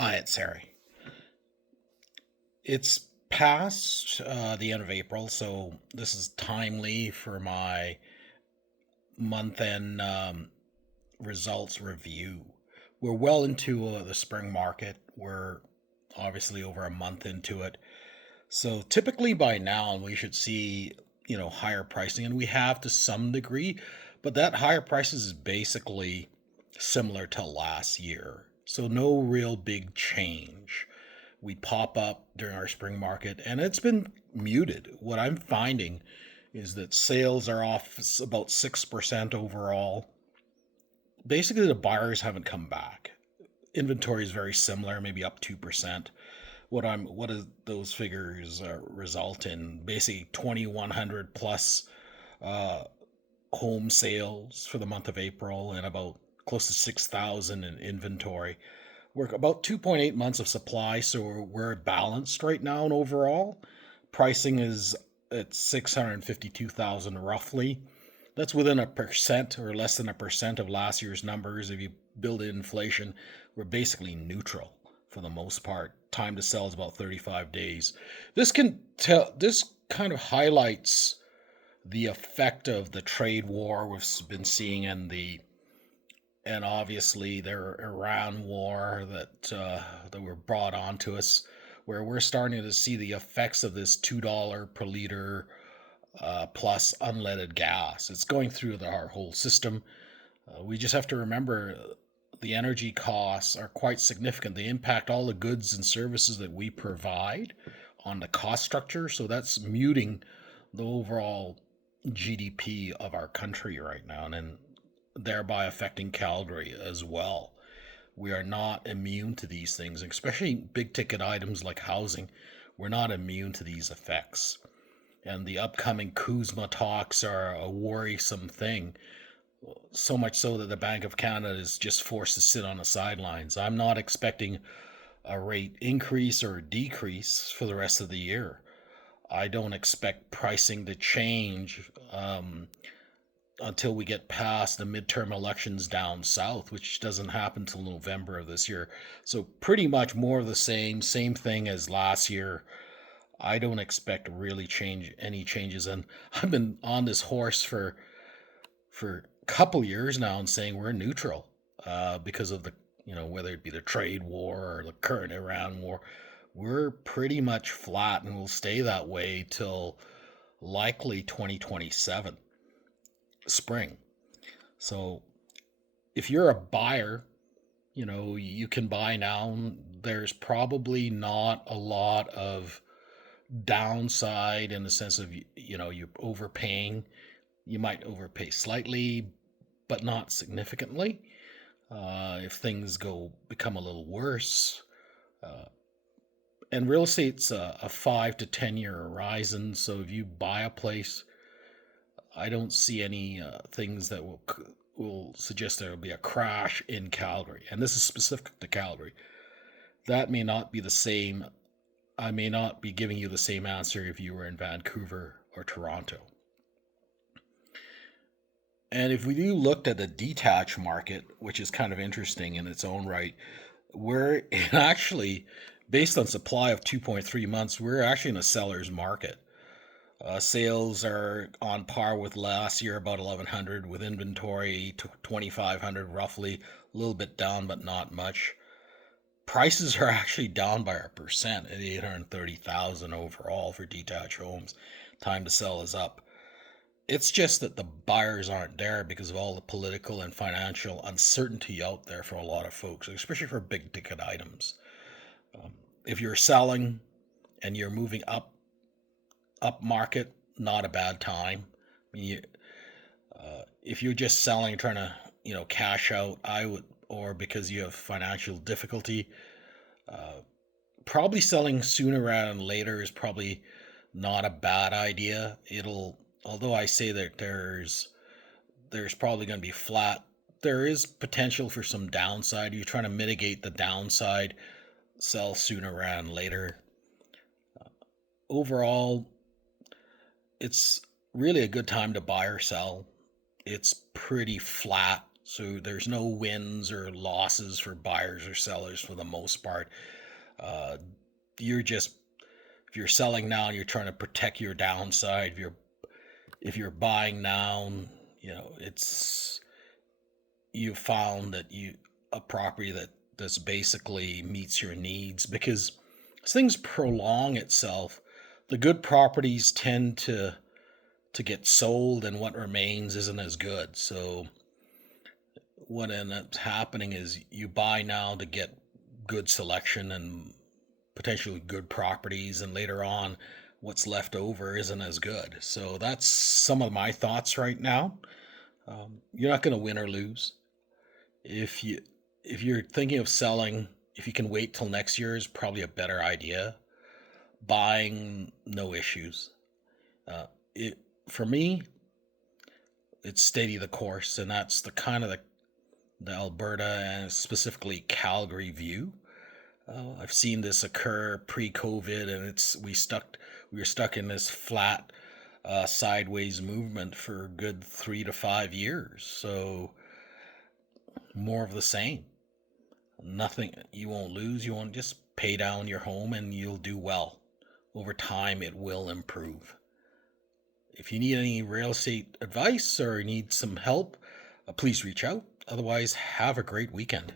Hi, it's Harry. It's past the end of April, so this is timely for my month end results review. We're well into the spring market. We're obviously over a month into it. So typically by now we should see, higher pricing, and we have to some degree, but that higher prices is basically similar to last year. So no real big change. We pop up during our spring market, and it's been muted. What I'm finding is that sales are off about 6% overall. Basically, the buyers haven't come back. Inventory is very similar, maybe up 2%. What does those figures result in? Basically, 2,100 plus uh, home sales for the month of April, and about close to 6,000 in inventory. We're about 2.8 months of supply, so we're balanced right now. And overall, pricing is at 652,000 roughly. That's within a percent or less than a percent of last year's numbers. If you build in inflation, we're basically neutral for the most part. Time to sell is about 35 days. This kind of highlights the effect of the trade war we've been seeing and obviously their Iran war that were brought onto us, where we're starting to see the effects of this $2 per liter plus unleaded gas. It's going through our whole system. We just have to remember the energy costs are quite significant. They impact all the goods and services that we provide on the cost structure. So that's muting the overall GDP of our country right now, and thereby affecting Calgary as well. We are not immune to these things, especially big ticket items like housing. We're not immune to these effects. And the upcoming Kuzma talks are a worrisome thing, so much so that the Bank of Canada is just forced to sit on the sidelines. I'm not expecting a rate increase or decrease for the rest of the year. I don't expect pricing to change until we get past the midterm elections down south, which doesn't happen till November of this year. So pretty much more of the same thing as last year. I don't expect really any changes, and I've been on this horse for a couple years now and saying we're neutral because of the whether it be the trade war or the current Iran war. We're pretty much flat, and we'll stay that way till likely 2027 spring. So if you're a buyer, you can buy now. There's probably not a lot of downside in the sense of, you're overpaying. You might overpay slightly, but not significantly. If things become a little worse, uh, and real estate's a 5 to 10 year horizon. So if you buy a place, I don't see any things that will suggest there will be a crash in Calgary, and this is specific to Calgary. That may not be the same. I may not be giving you the same answer if you were in Vancouver or Toronto. And if we do looked at the detached market, which is kind of interesting in its own right, we're actually, based on supply of 2.3 months, we're actually in a seller's market. Sales are on par with last year, about 1,100, with inventory 2,500 roughly, a little bit down, but not much. Prices are actually down by a percent at 830,000 overall for detached homes. Time to sell is up. It's just that the buyers aren't there because of all the political and financial uncertainty out there for a lot of folks, especially for big ticket items. If you're selling and you're moving up market, not a bad time. I mean, if you're just selling, trying to cash out, I would, or because you have financial difficulty, uh, probably selling sooner rather than later is probably not a bad idea. Although I say that there's probably going to be flat. There is potential for some downside. You're trying to mitigate the downside, sell sooner rather than later. Overall, it's really a good time to buy or sell. It's pretty flat So there's no wins or losses for buyers or sellers for the most part. Uh, you're just if you're selling now and you're trying to protect your downside. If you're buying now, it's you found that you a property that's basically meets your needs because as things prolong itself, the good properties tend to get sold and what remains isn't as good. So what ends up happening is you buy now to get good selection and potentially good properties, and later on what's left over isn't as good. So that's some of my thoughts right now. You're not going to win or lose. If you if you're thinking of selling, if you can wait till next year is probably a better idea. Buying, no issues. It For me, it's steady the course, and that's the kind of the Alberta and specifically Calgary view. I've seen this occur pre-COVID, and we were stuck in this flat, sideways movement for a good 3 to 5 years. So more of the same. Nothing. You won't lose. You won't just pay down your home, and you'll do well. Over time, it will improve. If you need any real estate advice or need some help, please reach out. Otherwise, have a great weekend.